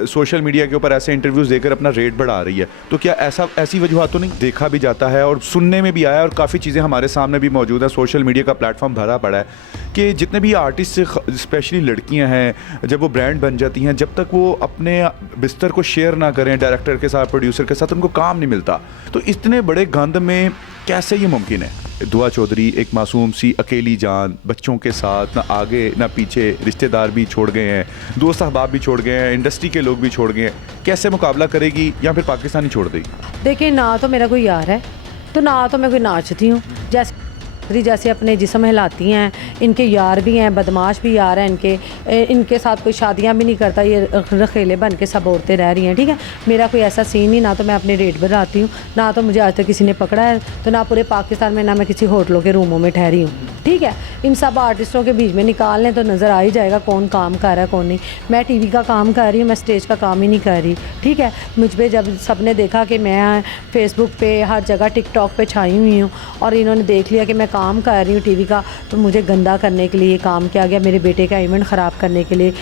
Social media के ऊपर ऐसे इंटरव्यूज़ देकर अपना रेट बढ़ा रही है, तो क्या ऐसी वजूहत तो नहीं? देखा भी जाता है और सुनने में भी आया और काफ़ी चीज़ें हमारे सामने भी मौजूद है, सोशल मीडिया का प्लेटफॉर्म भरा पड़ा है कि जितने भी आर्टिस्ट स्पेशली लड़कियां हैं, जब वो ब्रांड बन जाती हैं, जब तक वो अपने बिस्तर को शेयर ना करें डायरेक्टर के साथ, प्रोड्यूसर के साथ, उनको काम नहीं मिलता। तो इतने बड़े गंद में कैसे ये मुमकिन है? दुआ चौधरी एक मासूम सी अकेली जान, बच्चों के साथ, ना आगे ना पीछे, रिश्तेदार भी छोड़ गए हैं, दोस्त अहबाब भी छोड़ गए हैं, इंडस्ट्री के लोग भी छोड़ गए हैं, कैसे मुकाबला करेगी या फिर पाकिस्तानी छोड़ देगी? देखिए, ना तो मेरा कोई यार है, तो ना तो मैं कोई नाचती हूँ। जैसे अपने जिस्म हिलाती हैं, इनके यार भी हैं, बदमाश भी यार हैं इनके साथ कोई शादियां भी नहीं करता, ये रखेले बन के सब औरतें रह रही हैं, ठीक है। मेरा कोई ऐसा सीन नहीं, ना तो मैं अपने रेट बढ़ाती हूँ, ना तो मुझे आज तक किसी ने पकड़ा है, तो ना पूरे पाकिस्तान में, ना मैं किसी होटलों के रूमों में ठहरी हूँ, ठीक है। इन सब आर्टिस्टों के बीच में निकाल लें तो नज़र आ ही जाएगा कौन काम कर रहा है कौन नहीं। मैं टीवी का काम कर रही हूँ, मैं स्टेज का काम ही नहीं कर रही, ठीक है। मुझ पर जब सब ने देखा कि मैं फेसबुक पे, हर जगह टिकटॉक पे छाई हुई हूँ और इन्होंने देख लिया कि मैं काम कर रही हूँ टीवी का, तो मुझे गंदा करने के लिए काम किया गया, मेरे बेटे का इवेंट ख़राब करने के लिए।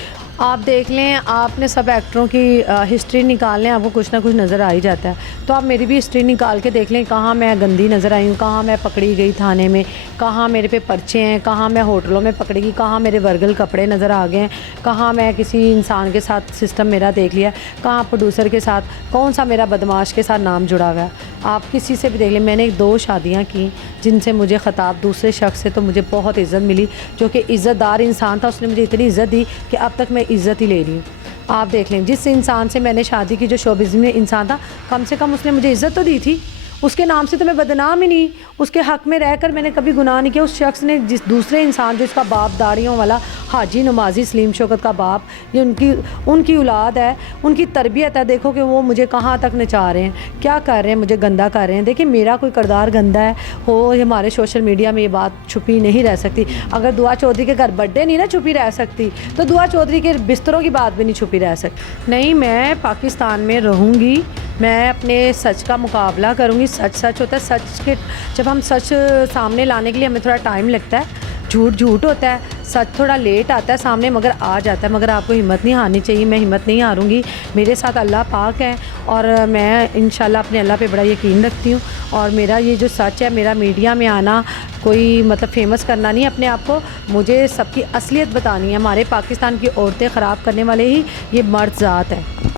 आप देख लें, आपने सब एक्टरों की हिस्ट्री निकाल लें, आपको कुछ ना कुछ नज़र आ ही जाता है। तो आप मेरी भी हिस्ट्री निकाल के देख लें, कहाँ मैं गंदी नज़र आई हूँ, कहाँ मैं पकड़ी गई थाने में, कहाँ मेरे पे पर्चे हैं, कहाँ मैं होटलों में पकड़ी गई, कहाँ मेरे वर्गल कपड़े नज़र आ गए हैं, कहाँ मैं किसी इंसान के साथ सिस्टम मेरा देख लिया, कहाँ प्रोड्यूसर के साथ, कौन सा मेरा बदमाश के साथ नाम जुड़ा हुआ है। आप किसी से भी देख लें, मैंने 2 शादियाँ की जिनसे मुझे ख़िताब दूसरे शख्स से तो मुझे बहुत इज़्ज़त मिली, जो कि इज़्ज़तदार इंसान था, उसने मुझे इतनी इज़्ज़त दी कि अब तक मैं इज़्ज़त ही ले रही हूँ। आप देख लें, जिस इंसान से मैंने शादी की, जो शोबिज़ में इंसान था, कम से कम उसने मुझे इज़्ज़त तो दी थी, उसके नाम से तो मैं बदनाम ही नहीं, उसके हक़ में रहकर मैंने कभी गुनाह नहीं किया। उस शख्स ने, जिस दूसरे इंसान, जो इसका बाप दाढ़ियों वाला हाजी नमाजी सलीम शौकत का बाप, ये उनकी औलाद है, उनकी तरबियत है, देखो कि वो मुझे कहाँ तक नचा रहे हैं, क्या कर रहे हैं, मुझे गंदा कर रहे हैं। देखिए, मेरा कोई किरदार गंदा है हो, हमारे सोशल मीडिया में ये बात छुपी नहीं रह सकती। अगर दुआ चौधरी के घर बर्थडे नहीं ना छुपी रह सकती, तो दुआ चौधरी के बिस्तरों की बात भी नहीं छुपी रह सकती। नहीं, मैं पाकिस्तान में रहूँगी, मैं अपने सच का मुकाबला करूँगी। सच होता है, सच के जब हम सच सामने लाने के लिए हमें थोड़ा टाइम लगता है, झूठ होता है, सच थोड़ा लेट आता है सामने, मगर आ जाता है। मगर आपको हिम्मत नहीं हारनी चाहिए, मैं हिम्मत नहीं हारूंगी। मेरे साथ अल्लाह पाक है और मैं इंशाल्लाह अपने अल्लाह पे बड़ा यकीन रखती हूँ। और मेरा ये जो सच है, मेरा मीडिया में आना कोई मतलब फेमस करना नहीं अपने आप को, मुझे सबकी असलियत बतानी है। हमारे पाकिस्तान की औरतें ख़राब करने वाले ही ये मर्द ज़ात है।